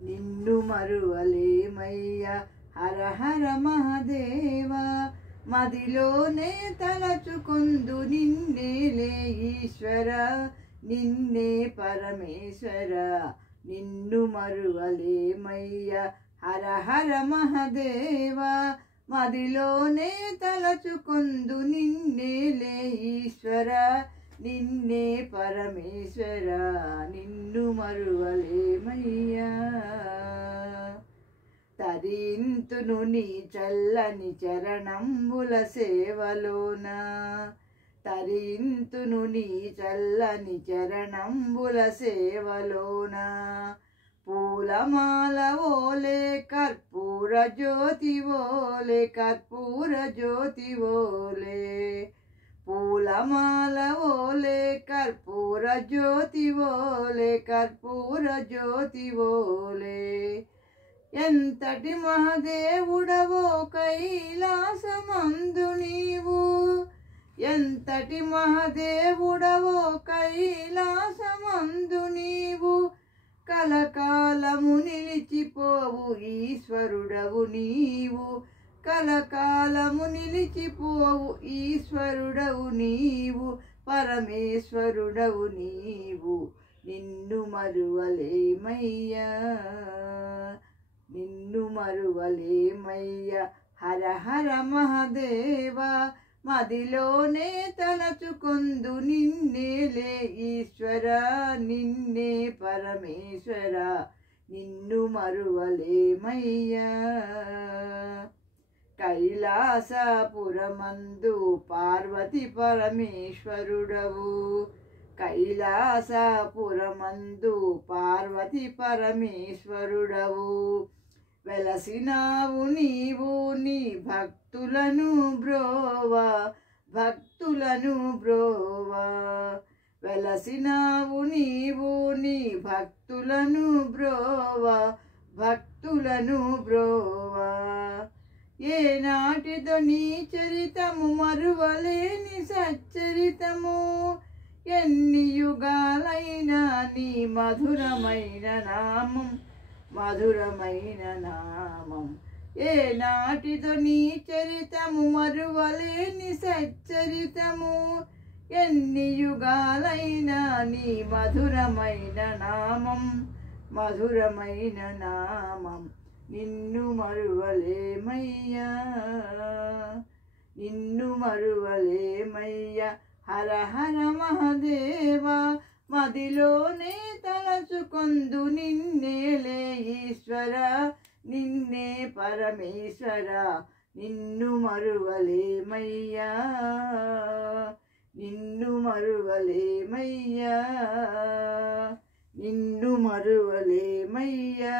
నిన్ను మరువలేమయ్యా హర హర మహదేవ మదిలోనే తలచుకొందు నిన్నేలే ఈశ్వర నిన్నే పరమేశ్వర నిన్ను మరువలేమయ్యా హర హర మహదేవ మదిలోనే తలచుకొందు నిన్నేలే ఈశ్వర నిన్నే పరమేశ్వర నిన్ను మరువలేమయ్యా తరింతును నీ చల్లని చరణంబుల సేవలోన తరింతును నీ చల్లని చరణంబుల సేవలోన పూలమాల ఓలే కర్పూర జ్యోతి ఓలే కర్పూర జ్యోతి ఓలే పూలమాల ఓలే కర్పూర జ్యోతి ఓలే కర్పూర జ్యోతి ఓలే ఎంతటి మహదేవుడవో కైలాసమందు నీవు ఎంతటి మహదేవుడవో కైలాసమందు నీవు కలకాలము నిలిచిపోవు ఈశ్వరుడవు నీవు కలకాలము నిలిచిపోవు ఈశ్వరుడవు నీవు పరమేశ్వరుడవు నీవు నిన్ను మరువలేమయ్యా నిన్ను మరువలేమయ్యా హర హర మహదేవ మదిలోనే తలచుకొందు నిన్నేలే ఈశ్వర నిన్నే పరమేశ్వర నిన్ను మరువలేమయ్యా కైలాసపురమందు పార్వతి పరమేశ్వరుడవు కైలాసపురమందు పార్వతి పరమేశ్వరుడవు వెలసినావు నీవు నీ భక్తులను బ్రోవా భక్తులను బ్రోవా వెలసినావు నీవు నీ భక్తులను బ్రోవా భక్తులను బ్రోవా ఏనాటిదో నీ చరితము మరువలేని సచ్చరితము ఎన్ని యుగాలైనా నీ మధురమైన నామం మధురమైన నామం ఏనాటిదో నీ చరితము మరువలేని సచ్చరితము ఎన్ని యుగాలైనా నీ మధురమైన నామం మధురమైన నామం నిన్ను మరువలేమయ్యా నిన్ను మరువలేమయ్యా హర హర మహదేవ మదిలోనే తలచుకొందు నిన్నేలే ఈశ్వర నిన్నే పరమేశ్వర నిన్ను మరువలేమయ్యా నిన్ను మరువలేమయ్యా నిన్ను మరువలేమయ్యా